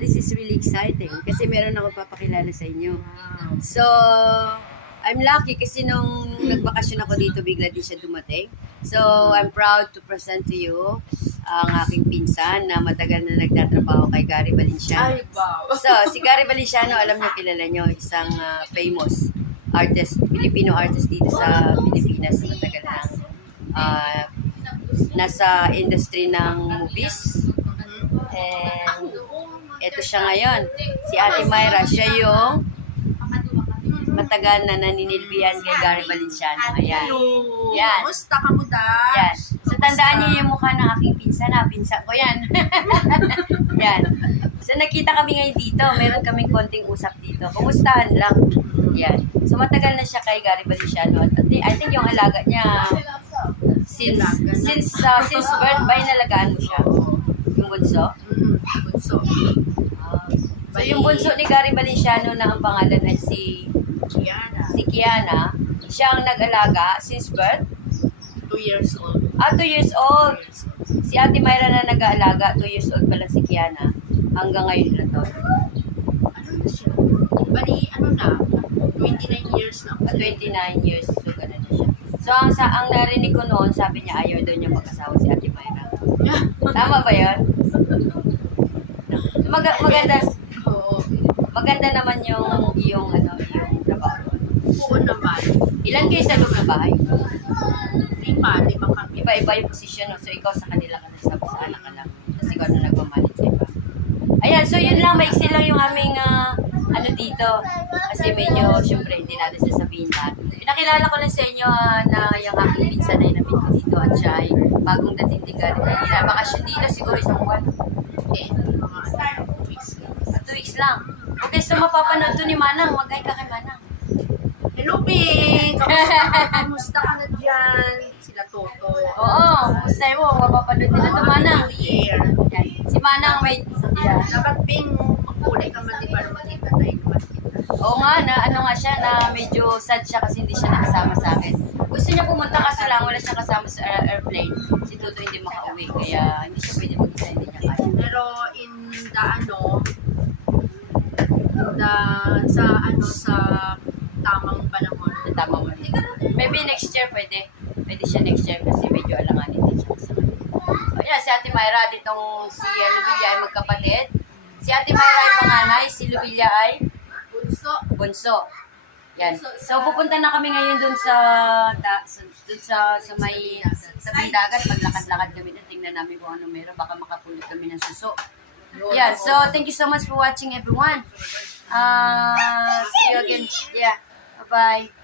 This is really exciting kasi meron ako papakilala sa inyo. So, I'm lucky kasi nung nagbakasyon ako dito, bigla din siya dumating. So, I'm proud to present to you ang aking pinsan na matagal na nagtatrabaho kay Gary Valenciano. Ay, wow. So, si Gary Valenciano, alam niyo, kilala niyo, isang famous artist, Filipino artist dito sa Pilipinas. Matagal na nasa industry ng movies. And ito siya ngayon. Si Ate Myra, siya yung matagal na naninilbihan kay Gary Valenciano. Ayan. Hello. Yan. Kamusta ka mo, Dash? Yan. So, tandaan niyo yung mukha ng aking pinsan. Pinsan ko yan. Yan. So, nakita kami ngayon dito. Meron kaming konting usap dito. Kumustahan lang. Yan. So, matagal na siya kay Gary Valenciano. At I think yung alaga niya, since birth, ba inalagaan mo siya? Yung bunso? Bunso. So, yung bunso ni Gary Valenciano na ang pangalan ay si Kiana, siya ang nag-alaga since birth? 2 years old. 2 years old. Si Ate Myra na nag-aalaga, 2 years old pa lang si Kiana. Hanggang ngayon na to. Ano na siya? Bali, ano na? 29 years na. 29 years, so gano'n na siya. So, ang narinig ko noon, sabi niya ayaw daw niya mag-asawa si Ate Myra. Tama ba yun? Maganda. Oo. Maganda naman yung trabaho. Oo naman. Ilan kayo sa loob ng bahay? 5 kami. Iba-iba yung posisyon, no? So, ikaw sa kanila ka na sa anak ka lang. Tapos ikaw na nagmamalit sa iba. Ayan, so yun lang. Maiksi lang yung aming dito. Kasi medyo, syempre, hindi natin sasabihin lahat. Pinakilala ko lang sa inyo na yung aking pinsan na inabit ko dito at siya ay bagong dating tigan. Bakasyon dito, siguro isang buwan. Mga 2 weeks. 2 weeks lang. Okay, so mapapanood to ni Manang. Mag-hi ka kay Manang. Hello, Bing! Kamusta ka na dyan? Sila Toto. Oo, gusto mo, mapapanood nila to Manang. New Year. Yan. Si Manang may... Yeah. Dapat, Bing, magkulay ka man, di para makita tayo naman kita. Oo nga, na ano nga siya, na medyo sad siya kasi hindi siya nakasama sa akin. Gusto niya pumunta kaso lang, wala siya kasama sa airplane. Si Tuto hindi makauwi, kaya hindi siya pwede mag-isa, hindi niya kaya. Pero in sa tamang panahon. Tama mo rin. Maybe next year pwede. Pwede siya next year kasi medyo alanganin din siya. So, yan, si Ate Myra, ditong si Lubilla ay magkapatid. Si Ate Myra ay panganay, si Lubilla ay bunso. Yan. So, pupunta na kami ngayon dun sa may tabing dagat. Maglakad-lakad kami na. Tingnan namin kung ano meron. Baka makapulot kami ng suso. Yeah, so thank you so much for watching, everyone. See you again. Yeah. Bye-bye.